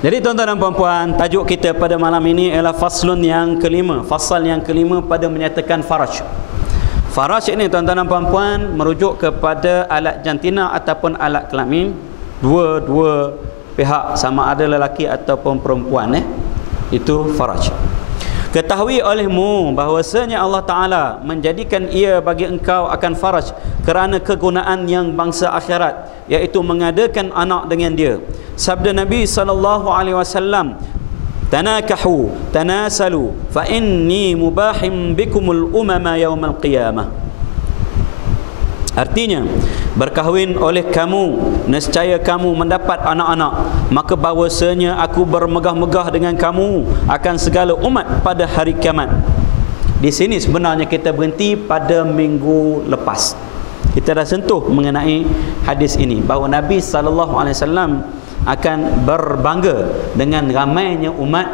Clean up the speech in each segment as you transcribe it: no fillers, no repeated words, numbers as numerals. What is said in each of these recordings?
Jadi tuan-tuan dan puan-puan, tajuk kita pada malam ini ialah faslun yang kelima. Fasal yang kelima pada menyatakan faraj. Faraj ini tuan-tuan dan puan-puan merujuk kepada alat jantina ataupun alat kelamin. Dua pihak, sama ada lelaki ataupun perempuan, itu faraj. Ketahui olehmu bahawasanya Allah Ta'ala menjadikan ia bagi engkau akan faraj kerana kegunaan yang bangsa akhirat, iaitu mengadakan anak dengan dia. Sabda Nabi SAW, tanakahu tanasalu fa inni mubahim bikumul umama yaumal qiyamah. Artinya, berkahwin oleh kamu, nescaya kamu mendapat anak-anak, maka bahawasanya aku bermegah-megah dengan kamu akan segala umat pada hari kiamat. Di sini sebenarnya kita berhenti pada minggu lepas. Kita dah sentuh mengenai hadis ini, bahawa Nabi SAW akan berbangga dengan ramainya umat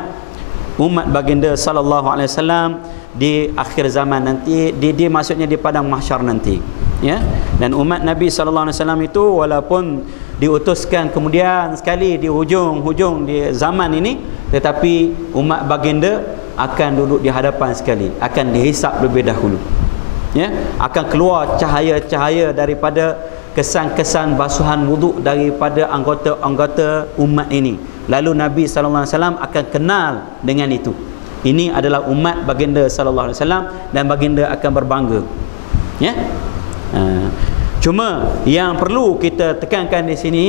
baginda SAW di akhir zaman nanti, di maksudnya di padang mahsyar nanti, ya. Dan umat Nabi SAW itu walaupun diutuskan kemudian sekali di hujung di zaman ini, tetapi umat baginda akan duduk di hadapan sekali, akan dihisap lebih dahulu, ya. Akan keluar cahaya-cahaya daripada kesan-kesan basuhan wuduk daripada anggota-anggota umat ini. Lalu Nabi SAW akan kenal dengan itu. Ini adalah umat baginda SAW, dan baginda akan berbangga, ya. Cuma yang perlu kita tekankan di sini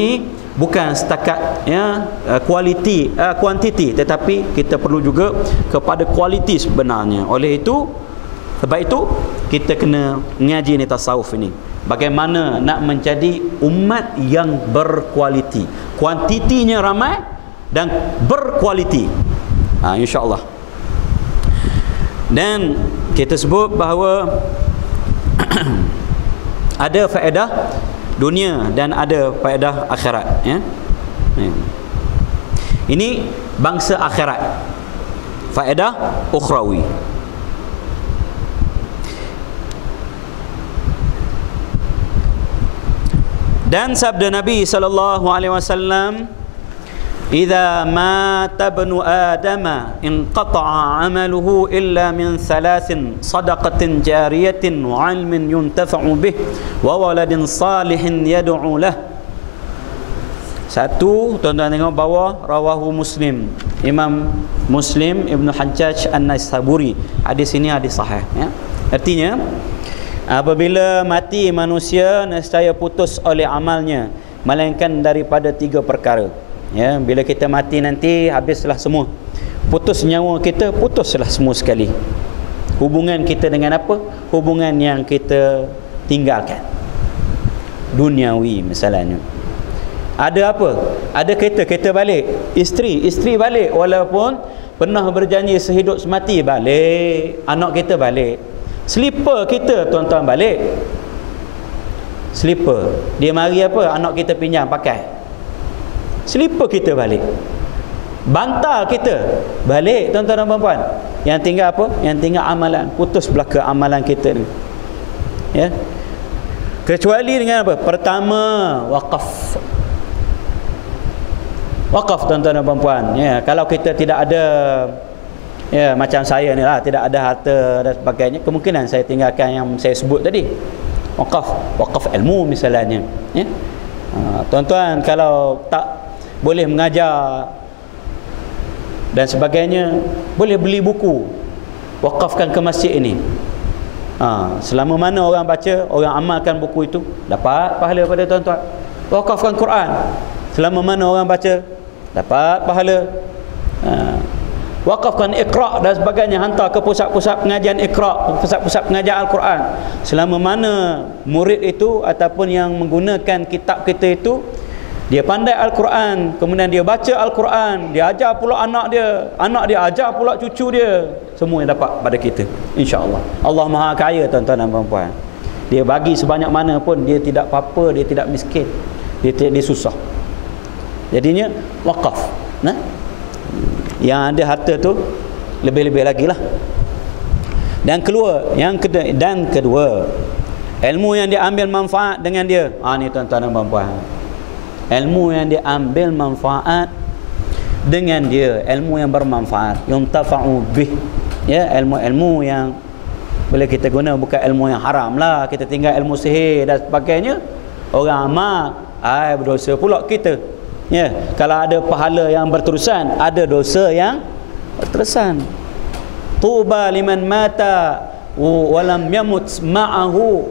bukan setakat, ya, kuantiti, tetapi kita perlu juga kepada kualiti sebenarnya. Oleh itu, sebab itu kita kena mengaji ni tasawuf ini, bagaimana nak menjadi umat yang berkualiti. Kuantitinya ramai dan berkualiti, insya-Allah. Dan kita sebut bahawa ada faedah dunia dan ada faedah akhirat, ya. Ini bangsa akhirat, faedah ukhrawi. Dan sabda Nabi SAW, "Idza mata ibnu Adam inqata'a 'amaluhu illa min thalathin sadaqatin jariyatin wa 'ilmin yuntafa'u bih wa waladin salihin yad'u lah." Satu, tuan-tuan tengok bawah, rawahu Muslim, Imam Muslim Ibnu Hajjaj An-Naisaburi. Hadis ini hadis sahih, ya. Artinya, apabila mati manusia, nescaya putus oleh amalnya, melainkan daripada 3 perkara. Ya, bila kita mati nanti, habislah semua. Putus nyawa kita, putuslah semua sekali. Hubungan kita dengan apa? Hubungan yang kita tinggalkan, duniawi misalnya. Ada apa? Ada kereta balik, isteri balik, walaupun pernah berjanji sehidup semati balik. Anak kita balik. Slipper kita, tuan-tuan, balik. Slipper, dia mari apa? Anak kita pinjam pakai. Slipper kita balik. Bantal kita balik, tuan-tuan dan puan-puan. Yang tinggal apa? Yang tinggal amalan. Putus belaka amalan kita ni, ya. Kecuali dengan apa? Pertama, wakaf. Wakaf, tuan-tuan dan puan-puan, ya. Kalau kita tidak ada, ya, macam saya ni lah, tidak ada harta dan sebagainya, kemungkinan saya tinggalkan yang saya sebut tadi. Wakaf ilmu misalnya, ya. Tuan-tuan kalau tak boleh mengajar dan sebagainya, boleh beli buku, wakafkan ke masjid ini. Selama mana orang baca, orang amalkan buku itu, dapat pahala pada tuan-tuan. Wakafkan Quran, selama mana orang baca, dapat pahala. Wakafkan Iqra' dan sebagainya, hantar ke pusat-pusat pengajian Iqra', pusat-pusat pengajian Al-Quran. Selama mana murid itu ataupun yang menggunakan kitab kita itu, dia pandai Al-Quran, kemudian dia baca Al-Quran, dia ajar pula anak dia ajar pula cucu dia, semua yang dapat pada kita, insya-Allah. Allah Maha Kaya, tuan-tuan dan puan-puan. Dia bagi sebanyak mana pun, dia tidak apa-apa, dia tidak miskin, dia susah. Jadinya wakaf, nah. Yang ada harta tu lebih-lebih lagi lah. Dan kedua, ilmu yang diambil manfaat dengan dia. Ni tuan-tuan dan puan-puan, ilmu yang diambil manfaat dengan dia, ilmu yang bermanfaat, yuntafa'u bih, ya, ilmu-ilmu yang boleh kita guna, bukan ilmu yang haram lah. Kita tinggal ilmu sihir dan sebagainya, orang amal berdosa pula kita, ya. Kalau ada pahala yang berterusan, ada dosa yang berterusan. Tuba liman mata walam yamut ma'ahu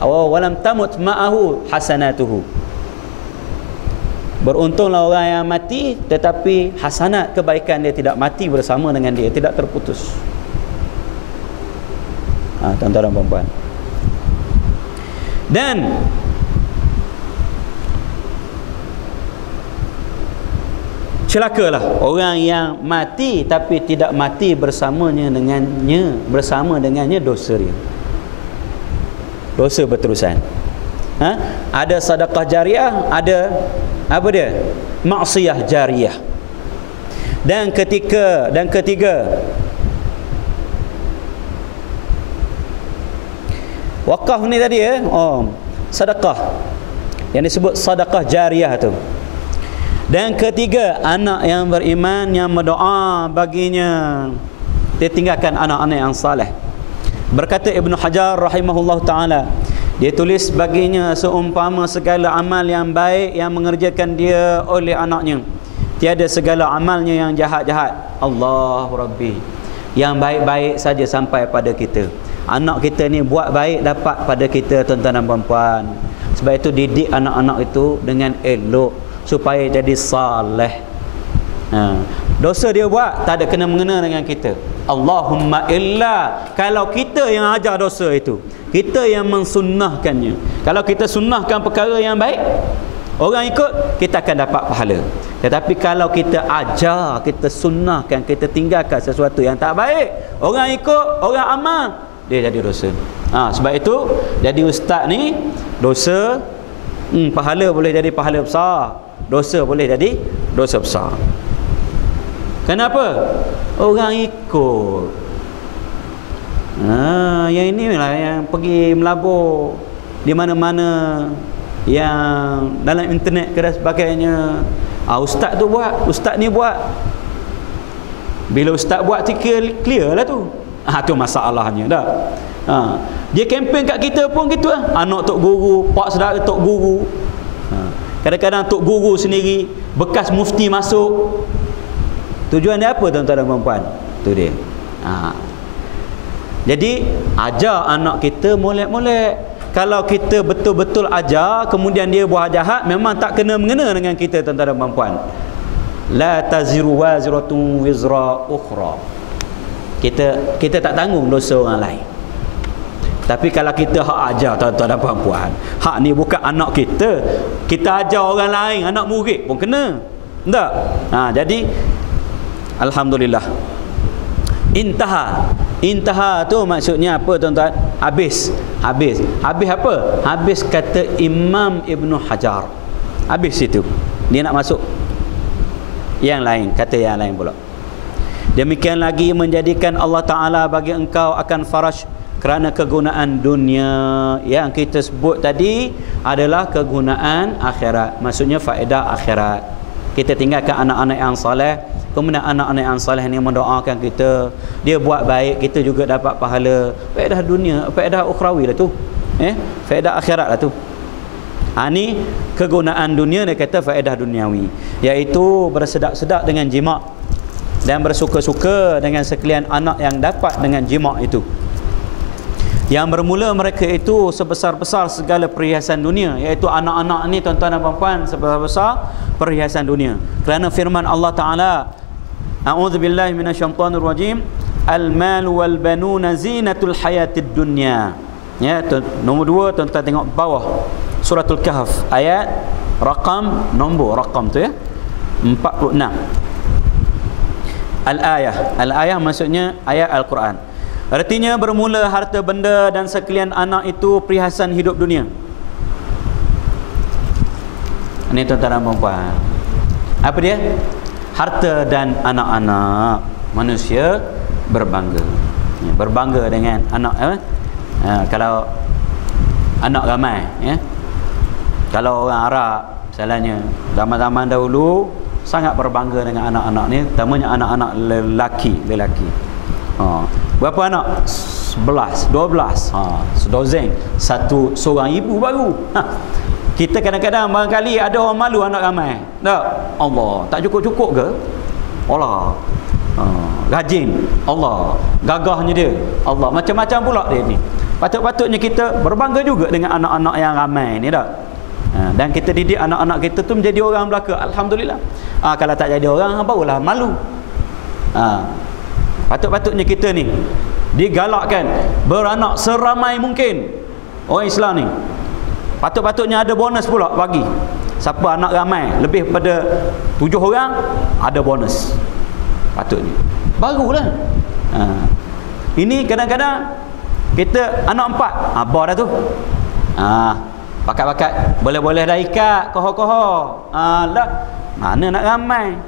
walam tamut ma'ahu hasanatuhu. Beruntunglah orang yang mati tetapi hasanat kebaikan dia tidak mati bersama dengan dia, tidak terputus. Tuan-tuan dan puan-puan. Dan celakalah orang yang mati tapi tidak mati bersama dengannya dosa dia. Dosa berterusan. Ada sedekah jariah, ada apa dia? Maksiyah jariah. Dan ketiga, wakaf ni tadi sedekah yang disebut sedekah jariah tu. Dan ketiga, anak yang beriman yang berdoa baginya, dia tinggalkan anak-anak yang saleh. Berkata Ibnu Hajar rahimahullah ta'ala, dia tulis baginya seumpama segala amal yang baik yang mengerjakan dia oleh anaknya, tiada segala amalnya yang jahat-jahat. Allahu Rabbi, yang baik-baik saja sampai pada kita. Anak kita ni buat baik dapat pada kita, tuan-tuan dan puan-puan. Sebab itu didik anak-anak itu dengan elok supaya jadi saleh. Dosa dia buat tak ada kena mengena dengan kita. Allahumma illa kalau kita yang ajar dosa itu, kita yang mensunnahkannya. Kalau kita sunnahkan perkara yang baik, orang ikut, kita akan dapat pahala. Tetapi kalau kita ajar, kita sunnahkan, kita tinggalkan sesuatu yang tak baik, orang ikut, orang amal, dia jadi dosa. Sebab itu jadi ustaz ni dosa, pahala boleh jadi pahala besar, dosa boleh jadi dosa besar. Kenapa? Orang ikut. Yang inilah yang pergi melabur di mana-mana, yang dalam internet ke dan sebagainya. Ustaz tu buat, ustaz ni buat. Bila ustaz buat clear lah tu. Tu masalahnya dah. Dia kempen kat kita pun gitu lah. Anak tok guru, pak saudara tok guru. Kadang-kadang tok guru sendiri, bekas mufti masuk. Tujuan dia apa, tuan-tuan dan puan-puan? Tu dia. Jadi ajar anak kita molek-molek. Kalau kita betul-betul ajar, kemudian dia buat jahat, memang tak kena mengena dengan kita, tuan-tuan dan puan-puan. La taziru waziratun wizra ukhra. Kita tak tanggung dosa orang lain. Tapi kalau kita hak ajar, tuan-tuan dan puan-puan, hak ni bukan anak kita, kita ajar orang lain, anak murid pun kena. Tak? Jadi alhamdulillah. Intaha tu maksudnya apa, tuan-tuan? Habis apa? Habis kata Imam Ibnu Hajar. Habis itu. Dia nak masuk yang lain, kata yang lain pula. Demikian lagi menjadikan Allah Ta'ala bagi engkau akan faraj kerana kegunaan dunia. Yang kita sebut tadi adalah kegunaan akhirat, maksudnya faedah akhirat. Kita tinggalkan anak-anak yang saleh, kemudian anak-anak yang saleh ni mendoakan kita, dia buat baik, kita juga dapat pahala. Faedah dunia, faedah ukhrawi lah tu, faedah akhirat lah tu. Ni kegunaan dunia, dia kata faedah duniawi, iaitu bersedak-sedak dengan jima' dan bersuka-suka dengan sekalian anak yang dapat dengan jima' itu. Yang bermula mereka itu sebesar-besar segala perhiasan dunia, iaitu anak-anak ni, tuan-tuan dan puan-puan, sebesar-besar perhiasan dunia. Kerana firman Allah Ta'ala, a'udzubillahi minasyaitonir rajim, al-mal wal banuna zinatul hayatid dunya. Nombor 2, tuan-tuan tengok bawah suratul Kahf, ayat rakam tu 46. Al-ayah maksudnya ayat Al-Quran. Artinya bermula harta benda dan sekalian anak itu perhiasan hidup dunia. Ini tuan-tuan dan puan-puan, apa dia? Harta dan anak-anak manusia berbangga. Berbangga dengan anak. Kalau anak ramai, kalau orang Arab misalnya, zaman-zaman dahulu sangat berbangga dengan anak-anak ni, terutamanya anak-anak lelaki. Berapa anak? 11, 12. Sedozen. Seorang ibu baru. Kita kadang-kadang barangkali ada orang malu anak ramai. Tak? Allah, tak cukup-cukup ke? Allah. Rajin. Allah. Gagahnya dia. Allah. Macam-macam pula dia ni. Patut-patutnya kita berbangga juga dengan anak-anak yang ramai ni, tak? Dan kita didik anak-anak kita tu menjadi orang belaka. Alhamdulillah. Kalau tak jadi orang, barulah malu. Patut-patutnya kita ni digalakkan beranak seramai mungkin orang Islam ni. Patut-patutnya ada bonus pula bagi siapa anak ramai lebih pada 7 orang, ada bonus. Patutnya barulah. Ini kadang-kadang kita anak 4, abah dah tu. Pakat-pakat boleh-boleh dah ikat kohor-kohor. Lah mana nak ramai.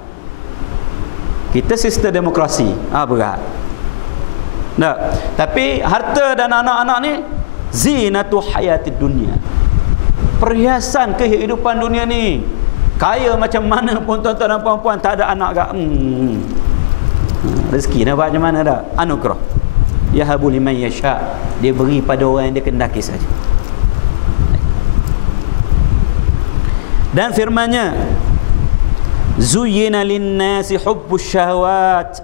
Kita sistem demokrasi. Berat. Tak. Tapi harta dan anak-anak ni zinatu hayatid dunia. Perhiasan kehidupan dunia ni. Kaya macam mana pun tuan-tuan dan puan-puan, tak ada anak gak. Rezeki nak buat macam mana dah? Anugerah. Yahabu liman yasha. Dia beri pada orang yang dia kendaki saja. Dan firman-Nya, zuyyina lin-nasi hubbus syahawat.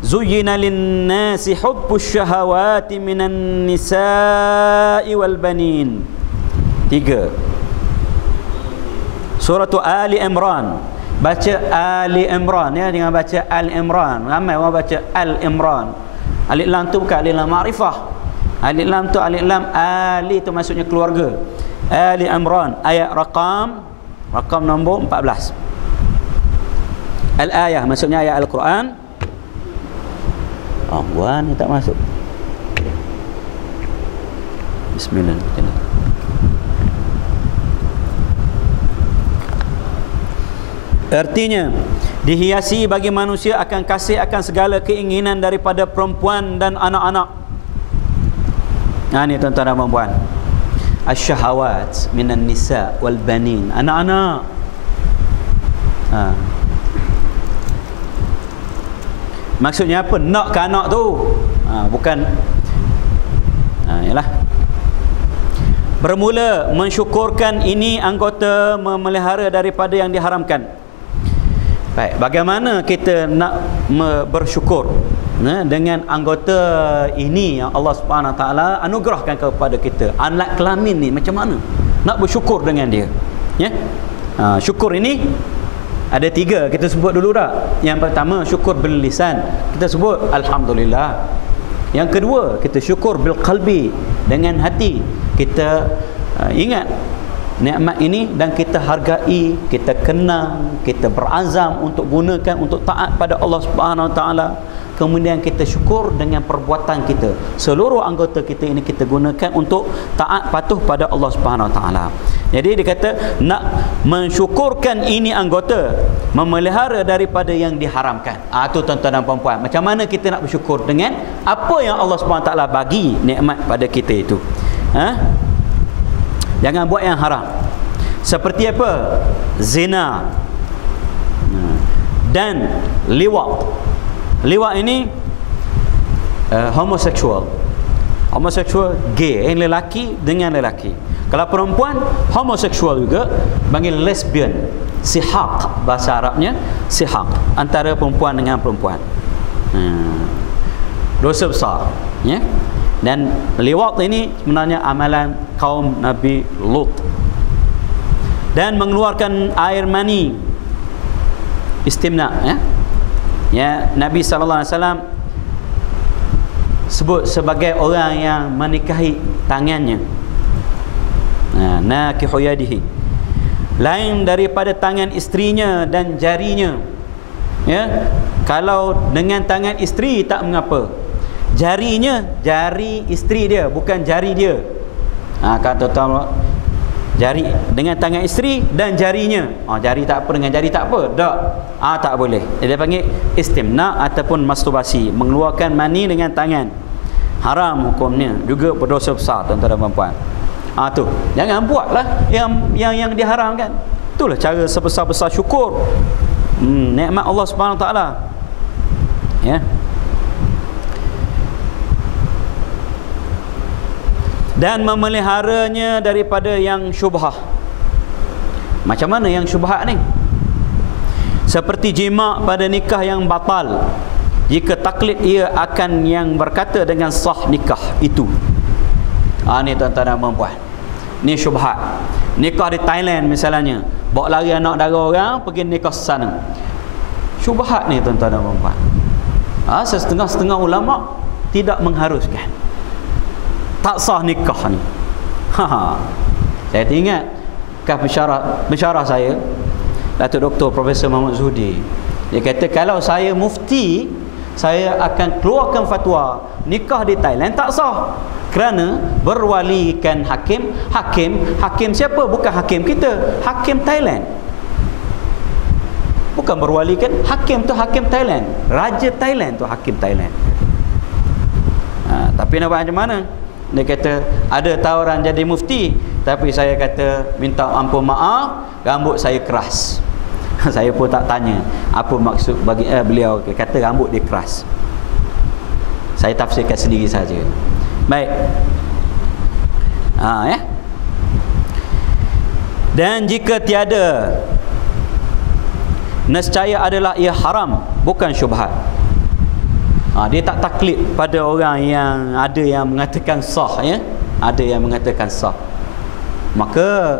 Zuyyina lin-nasi hubbus syahawati minan nisa'i wal banin. 3. Surah Ali Imran. Baca Ali Imran ya, jangan baca Al Imran. Ramai orang baca Al Imran. Alif lam tu bukan alif lam ma'rifah. Alif lam tu alif lam Ali tu maksudnya keluarga. Ali Imran ayat rakam nombor 14. Al-ayah maksudnya ayat Al-Quran. Buat ni tak masuk. Bismillah. Artinya dihiasi bagi manusia akan kasih akan segala keinginan daripada perempuan dan anak-anak. Ni tuan-tuan dan puan-puan. Asyahawat minan nisa wal banin. Anak-anak. Maksudnya apa? Nak ke anak tu? Bukan. Yalah. Bermula mensyukurkan ini anggota memelihara daripada yang diharamkan. Baik, bagaimana kita nak bersyukur dengan anggota ini yang Allah Subhanahu Wa Taala anugerahkan kepada kita? Anak kelamin ni macam mana nak bersyukur dengan dia? Ya. Syukur ini ada 3, kita sebut dulu dah. Yang pertama syukur bil lisan, kita sebut alhamdulillah. Yang kedua kita syukur bil qalbi, dengan hati kita ingat nikmat ini dan kita hargai, kita kenang, kita berazam untuk gunakan untuk taat pada Allah Subhanahu Wa Taala. Kemudian kita syukur dengan perbuatan kita. Seluruh anggota kita ini kita gunakan untuk taat patuh pada Allah Subhanahu Wa Taala. Jadi dia kata nak mensyukurkan ini anggota, memelihara daripada yang diharamkan. Tu tuan-tuan dan puan-puan. Macam mana kita nak bersyukur dengan apa yang Allah Subhanahu Wa Taala bagi nikmat pada kita itu? Jangan buat yang haram. Seperti apa? Zina dan liwat. Liwat ini homoseksual. Homoseksual gay, yang lelaki dengan lelaki. Kalau perempuan homoseksual juga, panggil lesbian. Sihaq bahasa Arabnya, sihaq, antara perempuan dengan perempuan. Dosa besar, ya. Dan liwat ini sebenarnya amalan kaum Nabi Lut. Dan mengeluarkan air mani, istimna, ya. Ya, Nabi SAW sebut sebagai orang yang menikahi tangannya. Nakihu yadihi, lain daripada tangan isterinya dan jarinya. Ya, kalau dengan tangan isteri tak mengapa. Jarinya, jari isteri dia, bukan jari dia. Kata tuan, jari dengan tangan isteri dan jarinya. Jari tak apa dengan jari tak apa. Tak. Tak boleh. Dia panggil istimna ataupun masturbasi, mengeluarkan mani dengan tangan. Haram hukumnya, juga berdosa besar tuan-tuan dan puan-puan. Tu. Jangan buatlah yang diharamkan. Itulah cara sebesar-besar syukur. Nikmat Allah Subhanahu Wa Taala. Ya. Dan memeliharanya daripada yang syubhah. Macam mana yang syubhat ni? Seperti jima' pada nikah yang batal. Jika taklid ia akan yang berkata dengan sah nikah itu. Ni tuan-tuan dan puan-puan. Ni syubhat. Nikah di Thailand misalnya, bawa lari anak dara orang pergi nikah sana. Syubhat ni tuan-tuan dan puan-puan. Setengah-setengah ulama tidak mengharuskan. Tak sah nikah ni. Saya teringat kah pensyarah saya, Datuk Dr. Profesor Muhammad Zuhdi. Dia kata kalau saya mufti, saya akan keluarkan fatwa nikah di Thailand tak sah. Kerana berwalikan hakim siapa? Bukan hakim kita, hakim Thailand. Bukan berwalikan hakim tu, hakim Thailand, raja Thailand tu, hakim Thailand. Tapi nak buat macam mana? Dia kata ada tawaran jadi mufti, tapi saya kata minta ampun maaf, rambut saya keras. Saya pun tak tanya apa maksud bagi beliau kata rambut dia keras. Saya tafsirkan sendiri saja. Baik. Ya. Dan jika tiada, nescaya adalah ia haram, bukan syubhat. Dia tak taklid pada orang yang ada yang mengatakan sah, ya. Ada yang mengatakan sah. Maka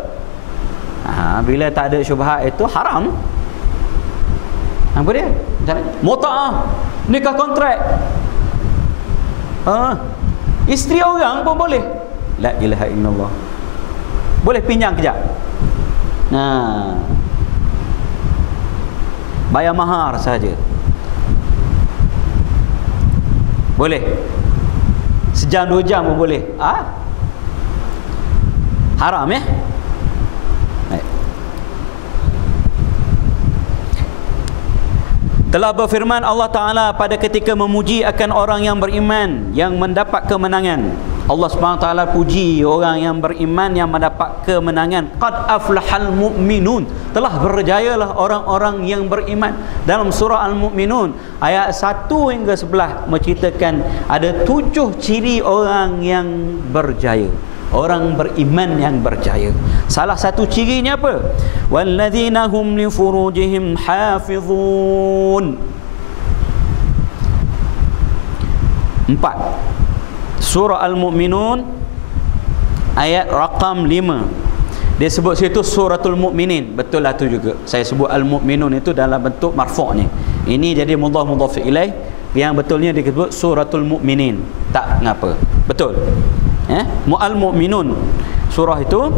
bila tak ada syubhat itu haram. Apa dia? Muta'ah, nikah kontrak. Isteri orang pun boleh. La ilaha illallah. Boleh pinjam kejap. Bayar mahar saja. Boleh. Sejam 2 jam pun boleh. Haram, ya? Telah berfirman Allah Ta'ala pada ketika memuji akan orang yang beriman yang mendapat kemenangan. Allah Subhanahu Wa Ta'ala puji orang yang beriman yang mendapat kemenangan. Qad aflahal mu'minun. Telah berjayalah orang-orang yang beriman. Dalam surah Al-Mu'minun ayat 1 hingga 11 menceritakan ada 7 ciri orang yang berjaya. Orang beriman yang berjaya. Salah satu cirinya apa? Walladzina hum li furujihim hafizun. 4. Surah Al-Mu'minun ayat rakam 5. Dia sebut situ suratul mu'minin. Betul lah tu juga. Saya sebut Al-Mu'minun itu dalam bentuk marfu' ni. Ini jadi mudhaf ilaih. Yang betulnya disebut suratul mu'minin. Tak ngapa. Betul. Al-Mu'minun surah itu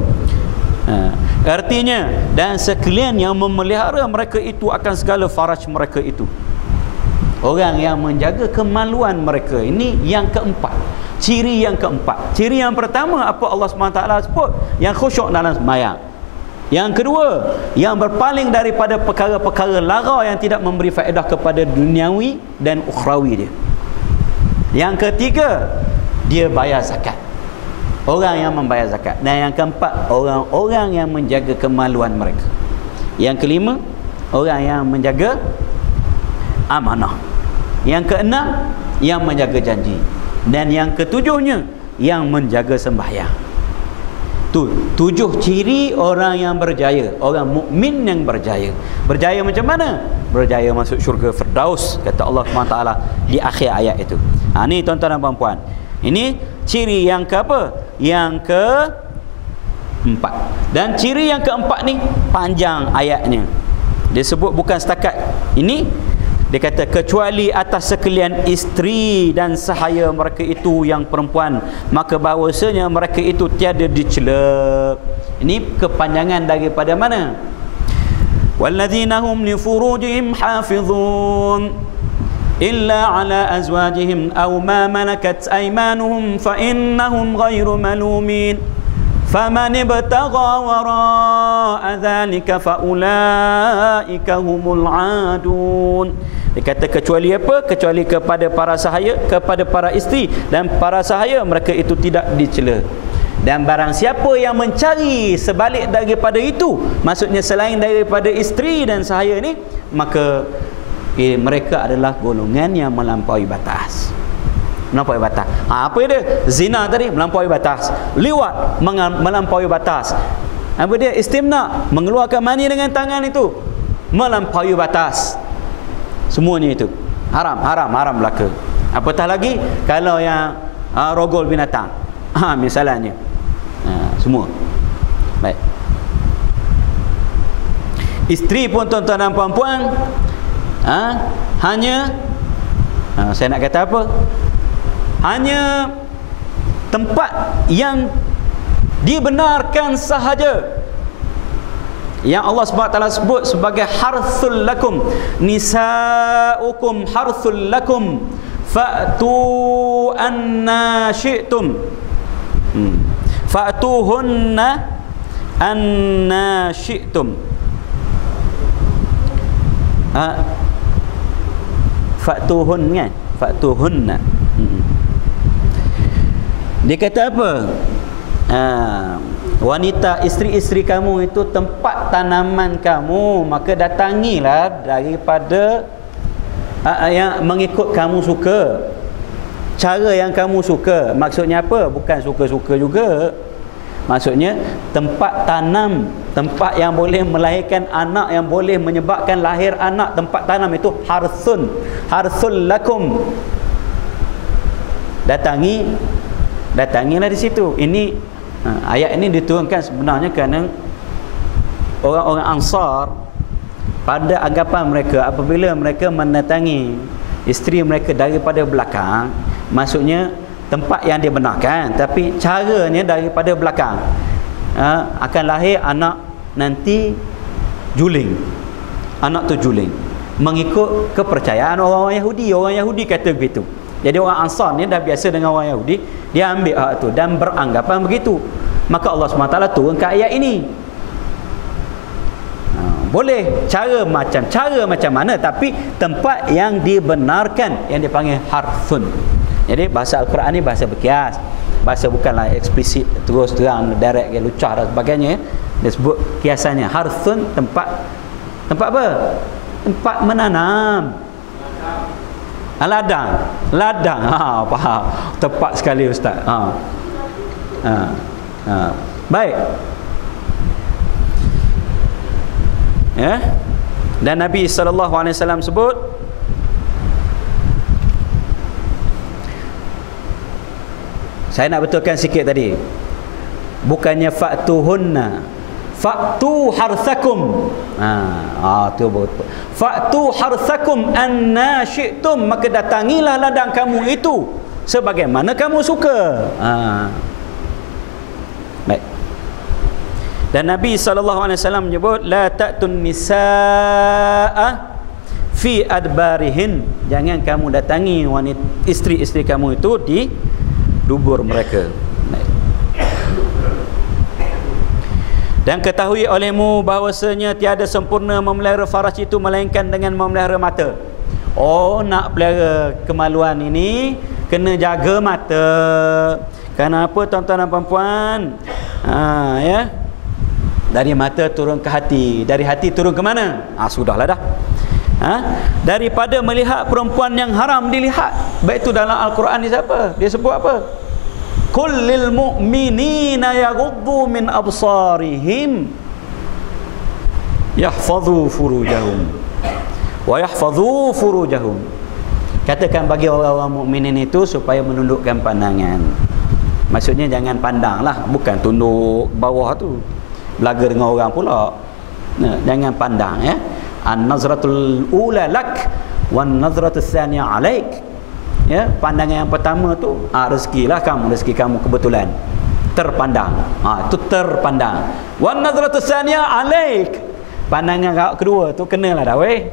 artinya dan sekalian yang memelihara mereka itu akan segala faraj mereka itu, orang yang menjaga kemaluan mereka. Ini yang keempat, ciri yang keempat. Ciri yang pertama apa Allah SWT sebut? Yang khusyuk dalam sembahyang. Yang kedua, yang berpaling daripada perkara-perkara lara yang tidak memberi faedah kepada duniawi dan ukhrawi dia. Yang ketiga, dia bayar zakat. Orang yang membayar zakat. Dan yang keempat, orang-orang yang menjaga kemaluan mereka. Yang kelima, orang yang menjaga amanah. Yang keenam, yang menjaga janji. Dan yang ketujuhnya, yang menjaga sembahyang. Tu 7 ciri orang yang berjaya, orang mukmin yang berjaya. Berjaya macam mana? Berjaya masuk syurga Firdaus, kata Allah SWT di akhir ayat itu. Ni tuan-tuan dan puan-puan. Ini ciri yang ke apa? Yang ke-4. Dan ciri yang ke-4 ni panjang ayatnya. Dia sebut bukan setakat ini. Dia kata kecuali atas sekalian isteri dan sahaya mereka itu yang perempuan, maka bahawasanya mereka itu tiada dicela. Ini kepanjangan daripada mana? Walladzina hum li furujihim hafizun illa ala azwajihim aw ma malakat aymanuhum fa innahum ghairu malumin faman ibtagha wara'a dhalika fa ulaika humul adun. Dia kata kecuali apa? Kecuali kepada para sahaya, kepada para isteri dan para sahaya mereka itu tidak dicela. Dan barang siapa yang mencari sebalik daripada itu, maksudnya selain daripada isteri dan sahaya ni, maka mereka adalah golongan yang melampaui batas. Melampaui batas. Apa dia? Zina tadi melampaui batas. Liwat melampaui batas. Apa dia? Istimna, mengeluarkan mani dengan tangan itu melampaui batas. Semuanya itu haram belaka. Apatah lagi kalau yang rogol binatang. Misalnya. Semua. Baik. Isteri pun tuan-tuan dan puan-puan, hanya saya nak kata apa? Hanya tempat yang dibenarkan sahaja, yang Allah SWT sebut sebagai harthul lakum, nisa'ukum harthul lakum fa'tu anna syi'tum, fa'tuhunna anna syi'tum. Fa'tuhun kan? Fa'tuhunna. Dia kata apa? Wanita, isteri-isteri kamu itu tempat tanaman kamu, maka datangilah daripada yang mengikut kamu suka, cara yang kamu suka. Maksudnya apa? Bukan suka-suka juga. Maksudnya tempat tanam, tempat yang boleh melahirkan anak, yang boleh menyebabkan lahir anak, tempat tanam itu harsul lakum. Datangilah di situ. Ini ayat ini diturunkan sebenarnya kerana orang-orang Ansar, pada anggapan mereka, apabila mereka mendatangi isteri mereka daripada belakang, maksudnya tempat yang dibenarkan, tapi caranya daripada belakang, akan lahir anak nanti juling. Anak tu juling mengikut kepercayaan orang-orang Yahudi. Orang Yahudi kata begitu. Jadi orang Ansar ni dah biasa dengan orang Yahudi, dia ambil hak tu dan beranggapan begitu. Maka Allah SWT turunkan ayat ini. Boleh cara macam mana, tapi tempat yang dibenarkan, yang dipanggil harthun. Jadi bahasa Al-Quran ni bahasa berkias. Bahasa bukanlah eksplisit, terus terang, direct, lucah dan sebagainya. Dia sebut kiasannya. Harthun, tempat apa? Tempat menanam. Ladang. Faham. Tepat sekali Ustaz. Baik. Ya. Dan Nabi SAW sebut, saya nak betulkan sikit tadi, bukannya fa'tuhunna, fa'tu harthakum. Tu betul. Fa'tu harthakum anna syi'tum, maka datangilah ladang kamu itu sebagaimana kamu suka. Baik. Dan Nabi SAW menyebut, la ta'tun nisa'a fi adbarihin, jangan kamu datangi wanita, isteri-isteri kamu itu di dubur mereka. Dan ketahui olehmu bahawasanya tiada sempurna memelihara faraj itu melainkan dengan memelihara mata. Nak pelihara kemaluan ini, kena jaga mata. Kenapa tuan-tuan dan puan-puan? Ya. Dari mata turun ke hati, dari hati turun ke mana? Sudahlah dah. Daripada melihat perempuan yang haram dilihat. Baik itu dalam Al-Quran ni siapa? Dia sebut apa? Kullil mu'minina yaghuddu min absarihim yahfazu furujahum wa yahfazu furujahum. Katakan bagi orang-orang mukminin itu supaya menundukkan pandangan. Maksudnya jangan pandanglah, bukan tunduk bawah tu, belaga dengan orang pula. Jangan pandang, ya. An-nazratul ula lak wan nazratus tsaniyah alaik. Ya, pandangan yang pertama tu rezekilah kamu, rezeki kamu kebetulan terpandang. Itu terpandang. Wan nazratus tsaniyah alaik. Pandangan kedua tu kenalah dah weh.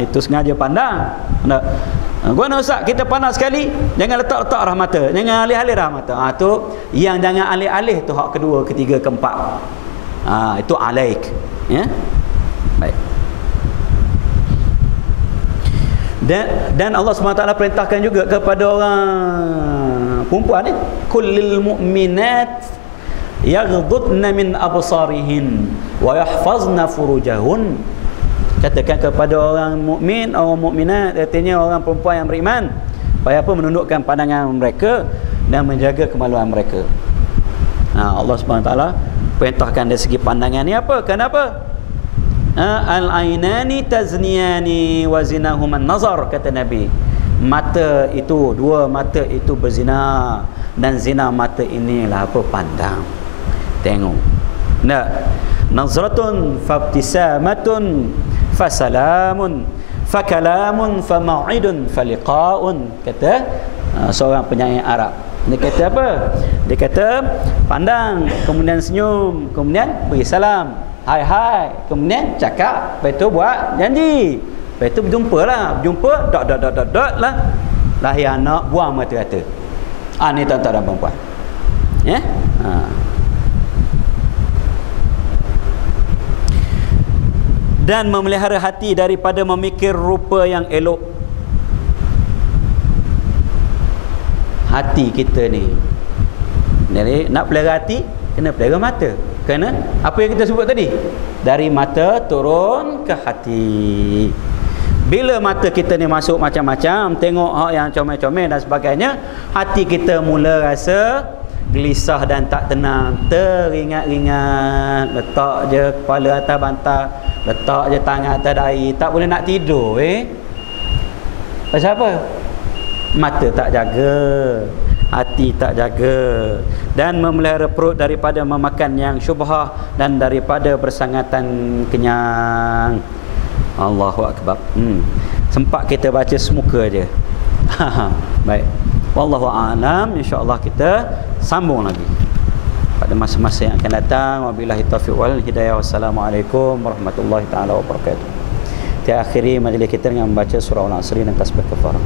Itu sengaja pandang. Gua nak Ustaz, kita pandang sekali, jangan letak-letak arah mata, jangan alih-alih arah mata. Tu yang jangan alih-alih tu hak kedua, ketiga, keempat. Itu alaik. Ya. Baik. Dan Allah SWT perintahkan juga kepada orang perempuan ni, kullil mu'minat yaghdudna min absarihin wa yahfazna furujahun. Katakan kepada orang mukmin, orang mukminat, artinya orang perempuan yang beriman, supaya apa? Menundukkan pandangan mereka dan menjaga kemaluan mereka. Allah Subhanahu Wa Taala perintahkan dari segi pandangan ni apa? Kenapa? Al-ainani tazniyani wa zinahum an-nazar, kata Nabi. Mata itu, dua mata itu berzina, dan zina mata inilah apa? Pandang, tengok. Nah, nazratun fabtisamatun fasalamun fakalamun famau'idun faliqa'un, kata seorang penyair Arab. Dia kata apa? Dia kata pandang, kemudian senyum, kemudian beri salam, hai hai, kemudian cakap, lepas tu buat janji, lepas tu berjumpa dot lah, lahir anak, buang mata kata. Ni tuan-tuan dan puan-puan, ya. Dan memelihara hati daripada memikir rupa yang elok. Hati kita ni, jadi nak pelihara hati, kena pelihara mata. Kerana apa yang kita sebut tadi, dari mata turun ke hati. Bila mata kita ni masuk macam-macam, tengok hak yang comel-comel dan sebagainya, hati kita mula rasa gelisah dan tak tenang, teringat-ingat, letak je kepala atas bantal, letak je tangan atas dahi, tak boleh nak tidur. Pasal apa? Mata tak jaga, hati tak jaga. Dan memelihara perut daripada memakan yang syubhah dan daripada bersangatan kenyang. Allahu Akbar. Sempat kita baca semuka je. Baik, wallahu a'lam. InsyaAllah kita sambung lagi pada masa-masa yang akan datang. Wabillahi taufiq wal hidayah. Wassalamualaikum warahmatullahi taala wabarakatuh. Kita akhiri majlis kita dengan membaca surah Al-Asr dan tasbih kafarah.